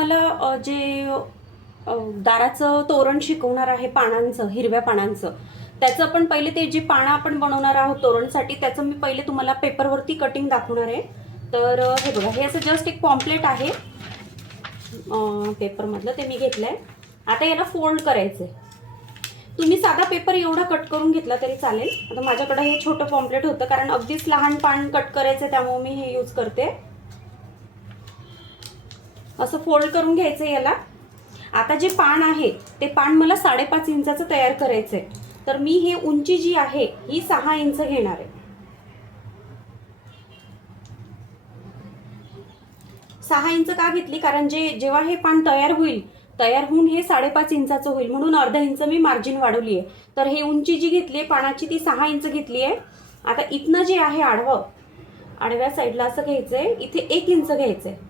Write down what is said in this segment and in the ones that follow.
तुम्हाला जे दाराचं तोरण शिकवणार आहे पानांचं हिरव्या पानांचं त्याचं आपण पहिले ते जे पानं आपण बनवणार आहोत तोरणसाठी त्याचं मी पहिले तुम्हाला पेपरवरती कटिंग दाखवणार आहे. तर हे बघा हे असं जस्ट एक पॉम्पलेट आहे. पेपरमधलं ते मी घेतलं आहे आता याला फोल्ड करायचं आहे तुम्ही साधा पेपर एवढा कट करून घेतला तरी चालेल. आता माझ्याकडे हे छोटं पॉम्पलेट होतं कारण अगदीच लहान पान कट करायचं त्यामुळे मी हे यूज करते. असं फोल्ड करून घ्यायचं याला. आता जे पान आहे ते पान मला साडेपाच इंचाचं तयार करायचं आहे तर मी हे उंची जी आहे ही सहा इंच घेणार आहे. सहा इंच का घेतली? कारण जे जेव्हा हे पान तयार होईल तयार होऊन हे साडेपाच इंचाचं होईल. म्हणून अर्धा इंच मी मार्जिन वाढवली आहे. तर हे उंची जी घेतली आहे पानाची ती सहा इंच घेतली आहे. आता इथनं जे आहे आडवं आडव्या साईडला असं घ्यायचं आहे इथे एक इंच घ्यायचं आहे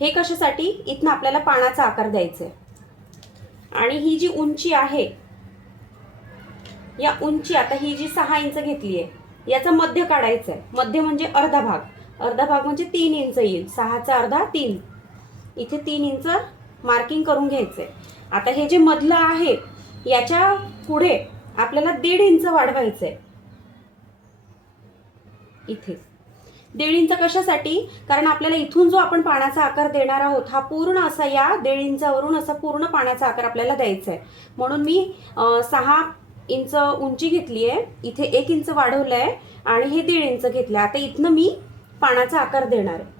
हे कशासाठी? इथनं आपल्याला पानाचा आकार द्यायचा आहे आणि ही जी उंची आहे या उंची आता ही जी सहा इंच घेतली आहे याचा मध्य काढायचा आहे मध्य म्हणजे अर्धा भाग. अर्धा भाग म्हणजे तीन इंच येईल. सहाचा अर्धा तीन. इथे तीन इंच मार्किंग करून घ्यायचं आहे आता हे जे मधलं आहे याच्यापुढे आपल्याला दीड इंच वाढवायचं आहे इथे. देळींचं कशासाठी? कारण आपल्याला इथून जो आपण पाण्याचा आकार देणार आहोत हा पूर्ण असा या दीड असा पूर्ण पाण्याचा आकार आपल्याला द्यायचा आहे म्हणून मी सहा इंच उंची घेतली आहे इथे एक इंच वाढवलं आहे आणि हे दीड इंच घेतलं आता इथनं मी पाण्याचा आकार देणार आहे.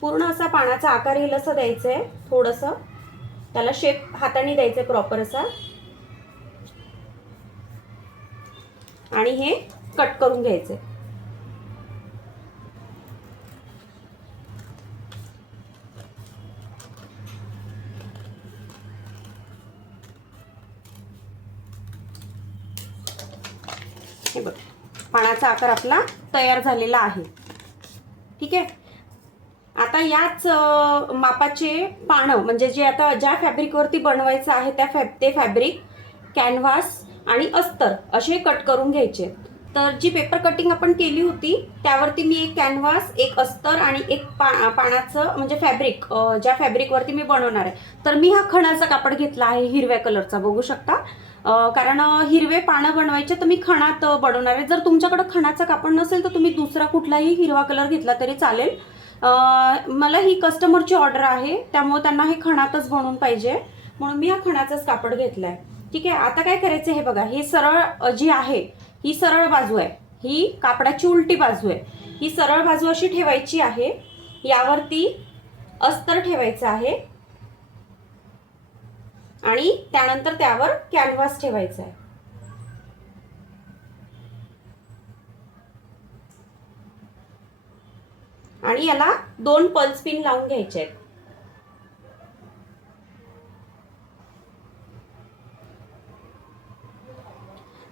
पूर्ण असा पाण्याचा आकार येईल असं द्यायचं आहे थोडंसं. त्याला शेप हाताने द्यायचं आहे प्रॉपर असा. आणि हे कट करून घ्यायचे. हे बघ पाण्याचा आकार आपला तयार झालेला आहे. ठीक आहे? आता याच मापाचे पानं म्हणजे जे आता ज्या फॅब्रिकवरती बनवायचं आहे त्या फॅब ते फॅब्रिक कॅनव्हास आणि अस्तर असे कट करून घ्यायचे. तर जी पेपर कटिंग आपण केली होती त्यावरती मी एक कॅनव्हास एक अस्तर आणि एक पा पानाचं म्हणजे फॅब्रिक ज्या फॅब्रिकवरती मी बनवणार आहे. तर मी हा खणाचा कापड घेतला आहे हिरव्या कलरचा बघू शकता. कारण हिरवे पानं बनवायचे तर मी खणात बनवणार आहे. जर तुमच्याकडं खणाचा कापड नसेल तर तुम्ही दुसरा कुठलाही हिरवा कलर घेतला तरी चालेल. मला ही कस्टमरची ऑर्डर आहे त्यामुळे त्यांना हे खणातच बनवून पाहिजे. म्हणून मी हा खणाचाच कापड घेतलाय. ठीक आहे आता काय करायचं हे बघा हे सरळ जी आहे ही सरळ बाजू आहे. ही कापडाची उलटी बाजू आहे. ही सरळ बाजू अशी ठेवायची आहे. यावरती अस्तर ठेवायचं आहे. आणि त्यानंतर त्यावर कॅनव्हास ठेवायचा आहे. आणि याला दोन पल्स पिन लावून घ्यायचे आहेत.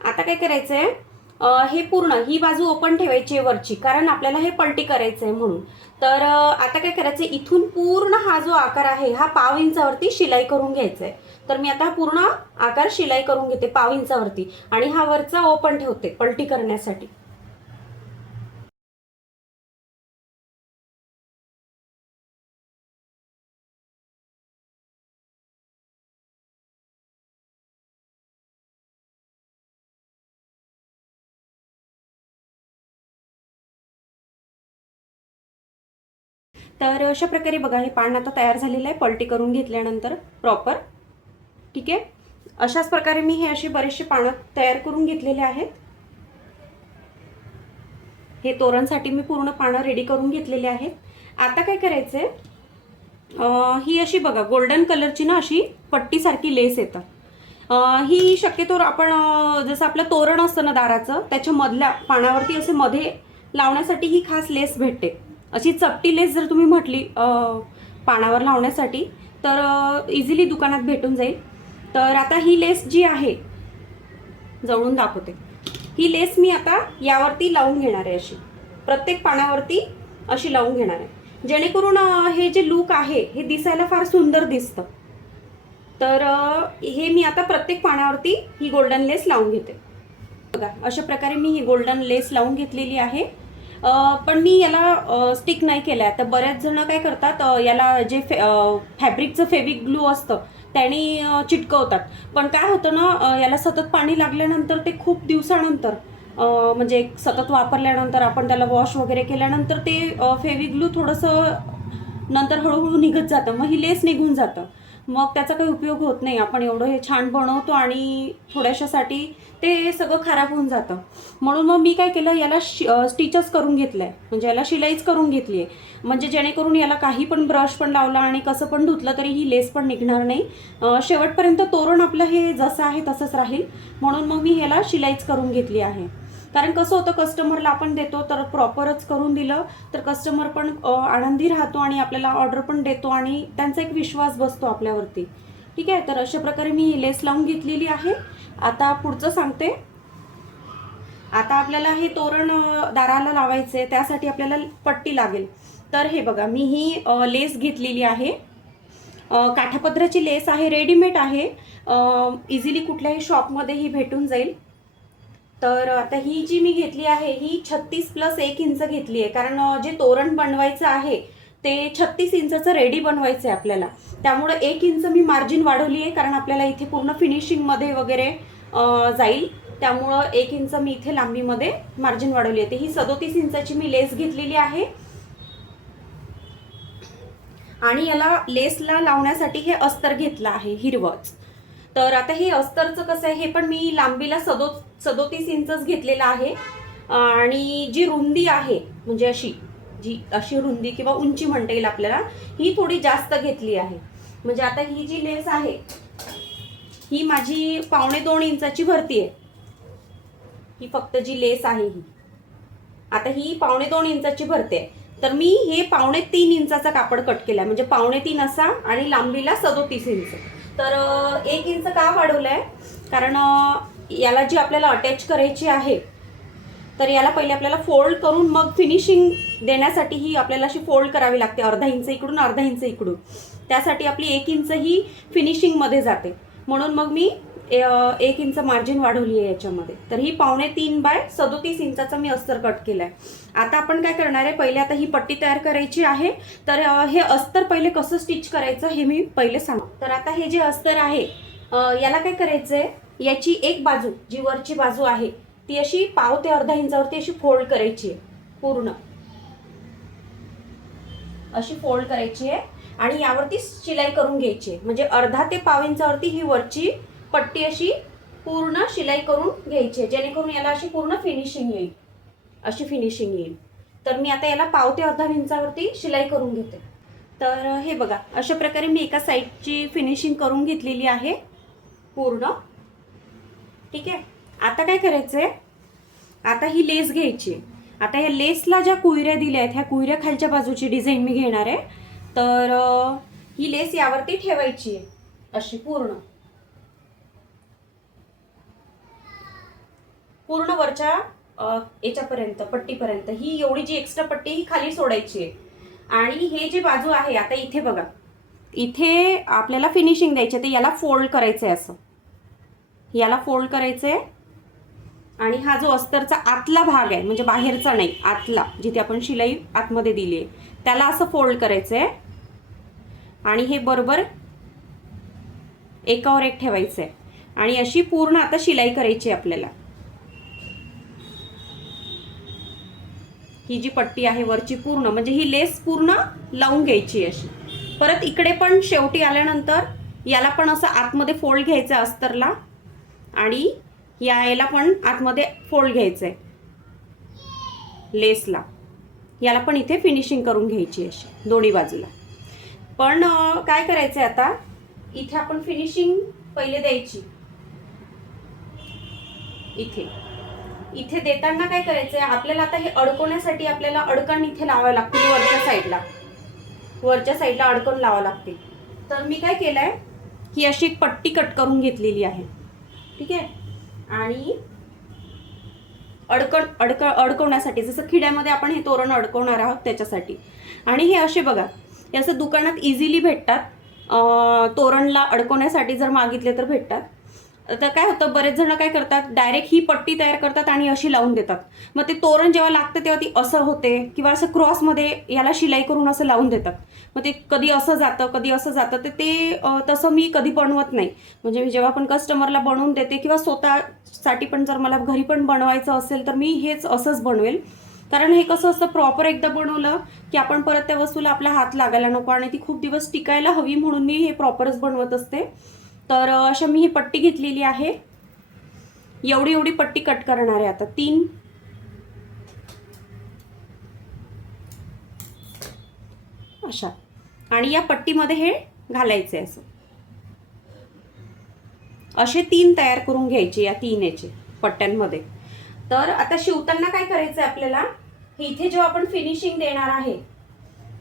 आता काय करायचंय? आहे हे पूर्ण ही बाजू ओपन ठेवायची आहे वरची कारण आपल्याला हे पलटी करायचं आहे म्हणून. तर आता काय करायचंय? इथून पूर्ण हा जो आकार आहे हा पाव इंचावरती शिलाई करून घ्यायचा आहे तर मी आता हा पूर्ण आकार शिलाई करून घेते पाव इंचावरती. आणि हा वरचा ओपन ठेवते पलटी करण्यासाठी. तर अशा प्रकारे बघा हे पान आता तयार झालेलं आहे. पलटी करून घेतल्यानंतर प्रॉपर ठीक आहे? अशाच प्रकारे मी हे असे बरेचसे पानं तयार करून घेतलेले आहेत. हे तोरणसाठी मी पूर्ण पानं रेडी करून घेतलेले आहेत. आता काय करायचं आहे ही अशी बघा गोल्डन कलरची ना अशी पट्टीसारखी लेस येतात. ही शक्यतो आपण जसं आपलं तोरण असतं ना दाराचं त्याच्या मधल्या पानावरती असे मध्ये लावण्यासाठी ही खास लेस भेटते. अशी चपटी लेस जर तुम्ही म्हटली पानावर लावण्यासाठी तर इझिली दुकानात भेटून जाईल. तर आता ही लेस जी आहे जवळून दाखवते. ही लेस मी आता यावरती लावून घेणार आहे अशी. प्रत्येक पानावरती अशी लावून घेणार आहे. जेणेकरून हे जे लूक आहे हे दिसायला फार सुंदर दिसतं. तर हे मी आता प्रत्येक पानावरती ही गोल्डन लेस लावून घेते. बघा अशा प्रकारे मी ही गोल्डन लेस लावून घेतलेली आहे. पण मी याला स्टिक नाही केलं आहे तर बऱ्याच जण काय करतात याला जे फे फॅब्रिकचं फेविक ग्लू असतं त्याने चिटकवतात. पण काय होतं ना याला सतत पाणी लागल्यानंतर ते खूप दिवसानंतर म्हणजे सतत वापरल्यानंतर आपण त्याला वॉश वगैरे केल्यानंतर ते फेविक ग्लू थोडंसं नंतर हळूहळू निघत जातं. मग ही लेस निघून जातं. मग त्याचा काही उपयोग होत नाही. आपण एवढं हे छान बनवतो आणि थोड्याशासाठी ते सगळं खराब होऊन जातं. म्हणून मग मी काय केलं याला शि स्टिचच करून घेतलं आहे म्हणजे याला शिलाईच करून घेतली आहे. म्हणजे जेणेकरून याला काही पण ब्रश पण लावला आणि कसं पण धुतलं तरी ही लेस पण निघणार नाही. शेवटपर्यंत तोरण आपलं हे जसं आहे तसंच राहील. म्हणून मग मी ह्याला शिलाईच करून घेतली आहे. कारण कसं होतं कस्टमरला आपण देतो तर प्रॉपरच करून दिलं तर कस्टमर पण आनंदी राहतो आणि आपल्याला ऑर्डर पण देतो आणि त्यांचा एक विश्वास बसतो आपल्यावरती. ठीक आहे? तर अशा प्रकारे मी लेस लावून घेतलेली आहे. आता पुढचं सांगते. आता आपल्याला हे तोरण दाराला लावायचं आहे त्यासाठी आपल्याला पट्टी लागेल. तर हे बघा मी ही लेस घेतलेली आहे. अ, काठापदराची लेस आहे रेडीमेड आहे. इझिली कुठल्याही शॉपमध्ये ही भेटून जाईल. तर आता ही जी मी घेतली आहे ही छत्तीस प्लस एक इंच घेतली आहे. कारण जे तोरण बनवायचं आहे ते छत्तीस इंचाचं रेडी बनवायचं आहे आपल्याला. त्यामुळं एक इंच मी मार्जिन वाढवली आहे कारण आपल्याला इथे पूर्ण फिनिशिंगमध्ये वगैरे जाईल. त्यामुळं एक इंच मी इथे लांबीमध्ये मार्जिन वाढवली आहे. ही सदोतीस इंचाची मी लेस घेतलेली आहे. आणि याला लेसला लावण्यासाठी हे अस्तर घेतलं आहे हिरवंच. तर आता हे अस्तरचं कसं आहे हे पण मी लांबीला सदो सदोतीस इंचच घेतलेला आहे. आणि जी रुंदी आहे म्हणजे अशी जी अशी रुंदी किंवा उंची म्हणता येईल आपल्याला ही थोडी जास्त घेतली आहे. म्हणजे आता ही जी लेस आहे ही माझी पावणे दोन इंचाची भरती आहे. ही फक्त जी लेस आहे ही. आता ही पावणे दोन इंचाची भरते. आहे. तर मी हे पावणे तीन इंचाचा कापड कट केलाय म्हणजे पावणे तीन असा आणि लांबीला सदोतीस इंच. तर एक इंच का वाढवलंय? कारण याला जी आपल्याला अटॅच करायची आहे तर याला पहिले आपल्याला फोल्ड करून मग फिनिशिंग देण्यासाठी ही आपल्याला अशी फोल्ड करावी लागते. अर्धा इंच इकडून अर्धा इंच इकडून. त्यासाठी आपली एक इंच ही फिनिशिंगमध्ये जाते. म्हणून मग मी एक इंच मार्जिन वाढवली आहे याच्यामध्ये. तर ही पावणे तीन बाय सदोतीस इंचाचा मी अस्तर कट केलाय. आता आपण काय करणार आहे पहिले आता ही पट्टी तयार करायची आहे. तर हे अस्तर पहिले कसं स्टिच करायचं हे मी पहिले सांग तर आता हे जे अस्तर आहे याला काय करायचं आहे याची एक बाजू जी वरची बाजू आहे ती अशी पाव ते अर्धा इंचावरती अशी फोल्ड करायची आहे पूर्ण. अशी फोल्ड करायची आहे आणि यावरती शिलाई करून घ्यायची आहे. म्हणजे अर्धा ते पाव इंचावरती ही वरची पट्टी अशी पूर्ण शिलाई करून घ्यायची आहे जेणेकरून याला अशी पूर्ण फिनिशिंग येईल. अशी फिनिशिंग येईल. तर मी आता याला पाव ते अर्धा इंचावरती शिलाई करून घेते. तर हे बघा अशा प्रकारे मी एका साईडची फिनिशिंग करून घेतलेली आहे पूर्ण. ठीक आहे? आता काय करायचं आहे आता ही लेस घ्यायची. आहे. आता या लेसला ज्या कुयऱ्या दिल्या आहेत ह्या कुयऱ्या खालच्या बाजूची डिझाईन मी घेणार आहे. तर ही लेस यावरती ठेवायची आहे अशी पूर्ण. पूर्ण वरच्या याच्यापर्यंत पट्टीपर्यंत. ही एवढी जी एक्स्ट्रा पट्टी ही खाली सोडायची आहे. आणि हे जे बाजू आहे आता इथे बघा. इथे आपल्याला फिनिशिंग द्यायची आहे तर याला फोल्ड करायचं आहे असं. याला फोल्ड करायचं आहे आणि हा जो अस्तरचा आतला भाग आहे म्हणजे बाहेरचा नाही आतला जिथे आपण शिलाई आतमध्ये दिली आहे त्याला असं फोल्ड करायचं आहे आणि हे बरोबर एकावर एक ठेवायचं आहे आणि अशी पूर्ण आता शिलाई करायची आहे आपल्याला. ही जी पट्टी आहे वरची पूर्ण म्हणजे ही लेस पूर्ण लावून घ्यायची अशी. परत इकडे पण शेवटी आल्यानंतर याला पण असं आतमध्ये फोल्ड घ्यायचं आहे अस्तरला. आणि या याला पण आतमध्ये फोल्ड घ्यायचं आहे लेसला याला पण इथे फिनिशिंग करून घ्यायची अशी दोन्ही बाजूला. पण काय करायचं आहे आता? इथे आपण फिनिशिंग पहिले द्यायची. इथे. इथे देताना काय करायचं आहे आपल्याला आता हे अडकवण्यासाठी आपल्याला अडकण इथे लावावं लागतील वरच्या साईडला. वरच्या साईडला अडकण लावावं लागते. तर मी काय केलं आहे ही अशी एक पट्टी कट करून घेतलेली आहे. ठीक आहे? आणि अडकण अडक अडकवण्यासाठी जसं खिड्यामध्ये आपण हे तोरण अडकवणार आहोत त्याच्यासाठी. आणि हे असे बघा हे असं दुकानात इझिली भेटतात. तोरणला अडकवण्यासाठी जर मागितले तर भेटतात. तर काय होतं बरेच जण काय करतात डायरेक्ट ही पट्टी तयार करतात आणि अशी लावून देतात. मग ते तोरण जेव्हा लागतं तेव्हा ती असं होते किंवा असं क्रॉसमध्ये याला शिलाई करून असं लावून देतात. मग ते कधी असं जातं कधी असं जातं तर ते तसं मी कधी बनवत नाही. म्हणजे मी जेव्हा पण कस्टमरला बनवून देते किंवा स्वतःसाठी पण जर मला घरी पण बनवायचं असेल तर मी हेच असंच बनवेल. कारण हे कसं असतं प्रॉपर एकदा बनवलं की आपण परत त्या वस्तूला आपला हात लागायला नको आणि ती खूप दिवस टिकायला हवी म्हणून मी हे प्रॉपरच बनवत असते. तर अशा मी ही पट्टी घेतलेली आहे. एवढी एवढी पट्टी कट करणार आहे आता. तीन. अशा. आणि या पट्टीमध्ये हे घालायचे असं. असे तीन तयार करून घ्यायचे या तीन याचे पट्ट्यांमध्ये. तर आता शिवताना काय करायचं आहे आपल्याला? हे इथे जेव्हा आपण फिनिशिंग देणार आहे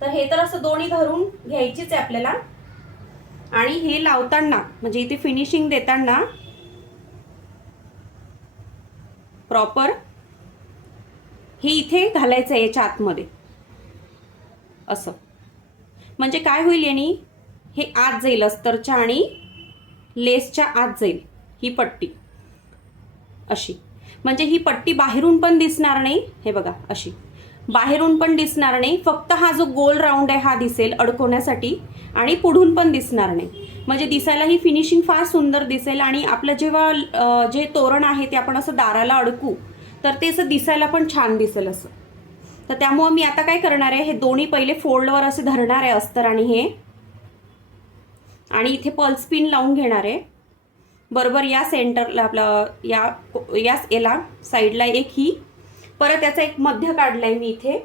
तर हे तर असं दोन्ही धरून घ्यायचीच आहे आपल्याला. आणि हे लावताना म्हणजे इथे फिनिशिंग देताना प्रॉपर हे इथे घालायचं आहे याच्या आतमध्ये. असं. म्हणजे काय होईल यानी? हे आत जाईल अस्तरच्या आणि लेसच्या आत जाईल ही पट्टी. अशी. म्हणजे ही पट्टी बाहेरून पण दिसणार नाही हे बघा अशी. बाहेरून पण दिसणार नाही फक्त हा जो गोल राऊंड आहे हा दिसेल अडकवण्यासाठी. आणि पुढून पण दिसणार नाही. म्हणजे दिसायला ही फिनिशिंग फार सुंदर दिसेल आणि आपलं जेव्हा जे तोरण आहे ते आपण असं दाराला अडकू तर ते असं दिसायला पण छान दिसेल असं. तर त्यामुळं मी आता काय करणार आहे हे दोन्ही पहिले फोल्डवर असे धरणार आहे अस्तर आणि हे. आणि इथे पल्स पिन लावून घेणार आहे. बरोबर या सेंटरला आपलं या या याला साईडला एक ही. परत याचा एक मध्य काढला आहे मी इथे.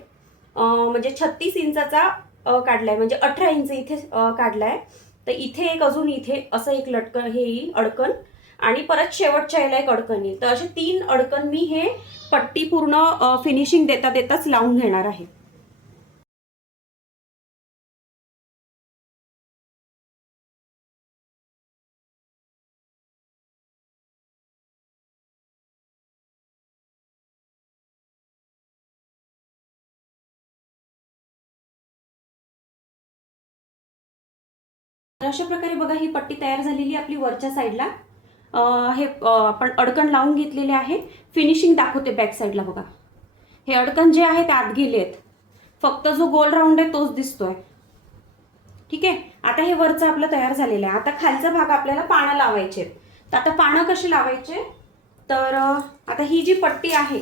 म्हणजे छत्तीस इंचाचा काढलाय. काढला आहे म्हणजे अठरा इंच इथे काढलाय. काढला आहे तर इथे एक अजून इथे असं एक लटकन हे येईल अडकन. आणि परत शेवटच्या याला एक अडकण येईल. तर असे तीन अडकन मी हे पट्टी पूर्ण फिनिशिंग देता देताच लावून घेणार आहे. तर अशा प्रकारे बघा ही पट्टी तयार झालेली आपली वरच्या साईडला. हे आपण अडकण लावून घेतलेले आहे. फिनिशिंग दाखवते बॅक साईडला बघा. हे अडकण जे आहे ते आत गेले आहेत. फक्त जो गोल राऊंड आहे तोच दिसतोय. ठीक आहे? आता हे वरचं आपलं तयार झालेलं आहे. आता खालचा भाग आपल्याला पानं लावायचे तर आता पानं कशी लावायचे? तर आता ही जी पट्टी आहे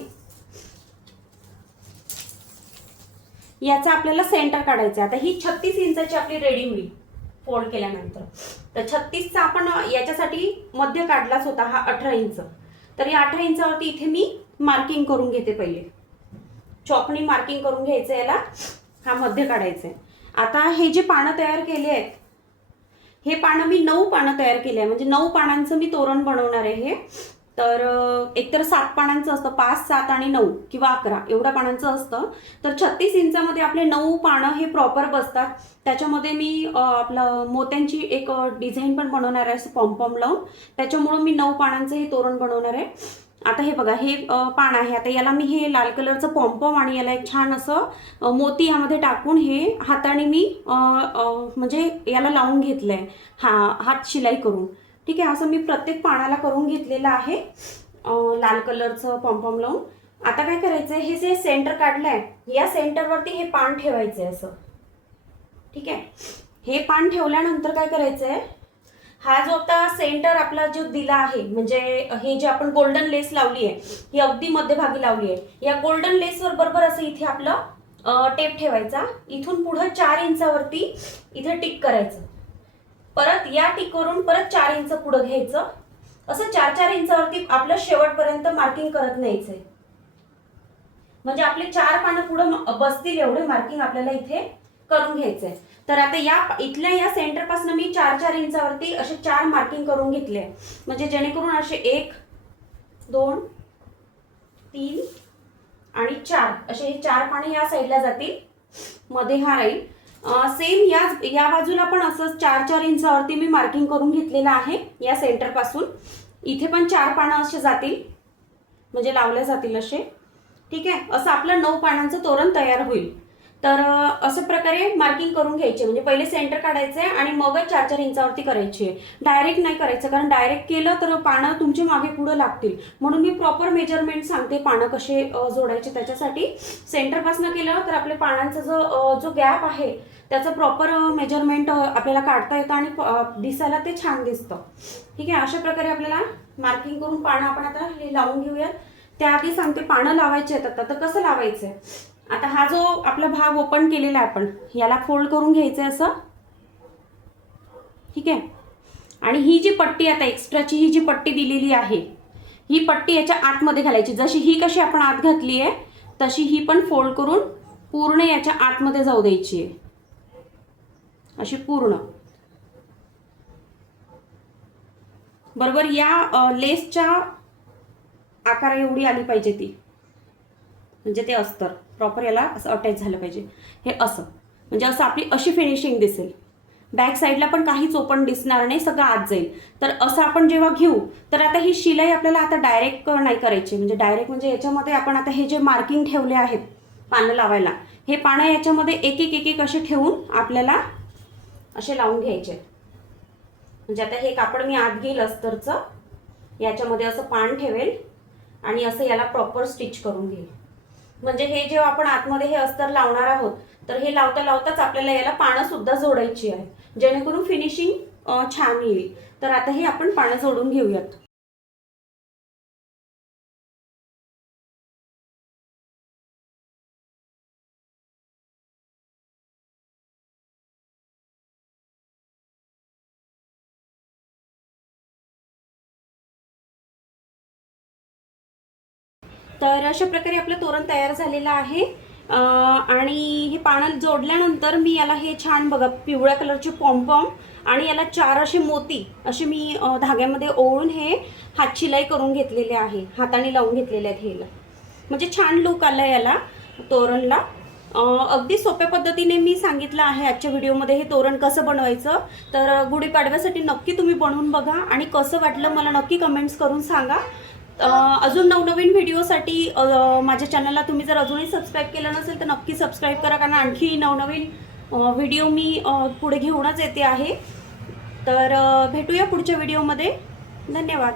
याचा आपल्याला सेंटर काढायचं आहे. आता ही छत्तीस इंचाची आपली रेडी मिळी फोल्ड केल्यानंतर. तर छत्तीसचा आपण याच्यासाठी मध्य काढलाच होता हा अठरा इंच. तर या अठरा इंचावरती इथे मी मार्किंग करून घेते पहिले. चॉकनी मार्किंग करून घ्यायचं याला. हा मध्य काढायचं आहे आता हे जे पानं तयार केले आहेत हे पानं मी नऊ पानं तयार केले आहे. म्हणजे नऊ पानांचं मी तोरण बनवणार आहे हे. तर एकतर सात पानांचं असतं पाच सात आणि नऊ किंवा अकरा एवढ्या पानांचं असतं. तर छत्तीस इंचामध्ये आपले नऊ पानं हे प्रॉपर बसतात. त्याच्यामध्ये मी आपलं मोत्यांची एक डिझाईन पण बनवणार आहे असं पॉम्पॉम लावून. त्याच्यामुळं मी नऊ पानांचं हे तोरण बनवणार आहे. आता हे बघा हे पान आहे. आता याला मी हे लाल कलरचं पॉम्पॉम आणि याला एक छान असं मोती यामध्ये टाकून हे हाताने मी म्हणजे याला लावून घेतलं आहे हा हात शिलाई करून. ठीक आहे असं मी प्रत्येक पानाला करून घेतलेलं आहे. लाल कलरचं पॉम्पॉम लावून. आता काय करायचं आहे हे जे सेंटर काढलं आहे या सेंटरवरती हे पान ठेवायचं आहे असं. ठीक आहे? हे पान ठेवल्यानंतर काय करायचं आहे हा जो आता सेंटर आपला जो दिला आहे म्हणजे हे जे आपण गोल्डन लेस लावली आहे ही अगदी मध्यभागी लावली आहे या गोल्डन लेसवर बरोबर असं इथे आपलं टेप ठेवायचा इथून पुढं चार इंचावरती इथे टिक करायचं. परत या टिकवरून परत चार इंच पुढं घ्यायचं. असं चार चार इंचावरती आपलं शेवटपर्यंत मार्किंग करत न्यायचंय म्हणजे आपले चार पानं पुढं बसतील एवढे मार्किंग आपल्याला इथे करून घ्यायचंय. तर आता या इथल्या या सेंटरपासून मी चार चार इंचावरती असे चार मार्किंग करून घेतले. म्हणजे जेणेकरून असे एक दोन तीन आणि चार. असे हे चार पाणी या साईडला जातील. मध्ये हा राहील. सेम या या बाजूला पण असंच चार चार इंचावरती मी मार्किंग करून घेतलेलं आहे या सेंटरपासून इथे पण चार पानं असे जातील. म्हणजे लावल्या जातील असे. ठीक आहे? असं आपलं नऊ पानांचं तोरण तयार होईल. तर असं अशा प्रकारे मार्किंग करून घ्यायचे. म्हणजे पहिले सेंटर काढायचे आणि मगच चार चार इंचावरती करायची. डायरेक्ट नाही करायचं कारण डायरेक्ट केलं तर पानं तुमचे मागे पुढं लागतील. म्हणून मी प्रॉपर मेजरमेंट सांगते पानं कसे जोडायचे त्याच्यासाठी. सेंटरपासून केलं तर आपल्या पानांचा जो जो गॅप आहे त्याचं प्रॉपर मेजरमेंट आपल्याला काढता येतं आणि दिसायला ते छान दिसतं. ठीक आहे? अशा प्रकारे आपल्याला मार्किंग करून पानं आपण आता हे लावून घेऊयात. त्याआधी सांगते पानं लावायचे आहेत आता. तर कसं लावायचं आता हा जो आपला भाग ओपन केलेला आहे आपण याला फोल्ड करून घ्यायचं आहे असं. ठीक आहे? आणि ही जी पट्टी आता एक्स्ट्राची ही जी पट्टी दिलेली आहे ही पट्टी याच्या आतमध्ये घालायची. जशी ही कशी आपण आत घातली आहे तशी ही पण फोल्ड करून पूर्ण याच्या आतमध्ये जाऊ द्यायची आहे अशी पूर्ण. बरोबर या लेसच्या आकारा एवढी आली पाहिजे ती. म्हणजे ते अस्तर. प्रॉपर याला असं अटॅच झालं पाहिजे. हे असं. म्हणजे असं आपली अशी फिनिशिंग दिसेल. बॅक साईडला पण काहीच ओपन दिसणार नाही सगळं आत जाईल. तर असं आपण जेव्हा घेऊ तर आता ही शिलाई आपल्याला आता डायरेक्ट नाही करायची. म्हणजे डायरेक्ट म्हणजे याच्यामध्ये आपण आता हे जे मार्किंग ठेवले आहेत पानं लावायला हे पानं याच्यामध्ये एक एक एक एक असे ठेवून आपल्याला असे लावून घ्यायचे. म्हणजे आता हे कापड मी आत घेईल अस्तरचं. याच्यामध्ये असं पान ठेवेल आणि असं याला प्रॉपर स्टिच करून घेईल. म्हणजे हे जेव्हा आपण आतमध्ये हे अस्तर लावणार आहोत तर हे लावता लावताच आपल्याला याला पानंसुद्धा जोडायची आहे जेणेकरून फिनिशिंग छान येईल. तर आता हे आपण पानं जोडून घेऊयात. तर अशा प्रकारे आपलं तोरण तयार झालेलं आहे. आणि हे पानं जोडल्यानंतर मी याला हे छान बघा पिवळ्या कलरचे पॉम्पॉम आणि याला चार असे मोती असे मी धाग्यामध्ये ओळून हे हात शिलाई करून घेतलेले आहे. हाताने लावून घेतलेले आहेत हेला म्हणजे छान लुक आला याला तोरणला. अगदी सोप्या पद्धतीने मी सांगितलं आहे आजच्या व्हिडिओमध्ये हे तोरण कसं बनवायचं. तर गुढीपाडव्यासाठी नक्की तुम्ही बनवून बघा आणि कसं वाटलं मला नक्की कमेंट्स करून सांगा. अजून नवनवीन व्हिडिओसाठी माझ्या चॅनलला तुम्ही जर अजूनही सबस्क्राईब केलं नसेल तर नक्की सबस्क्राईब करा. कारण आणखी नवनवीन व्हिडिओ मी पुढे घेऊनच येते आहे. तर भेटूया पुढच्या व्हिडिओमध्ये धन्यवाद.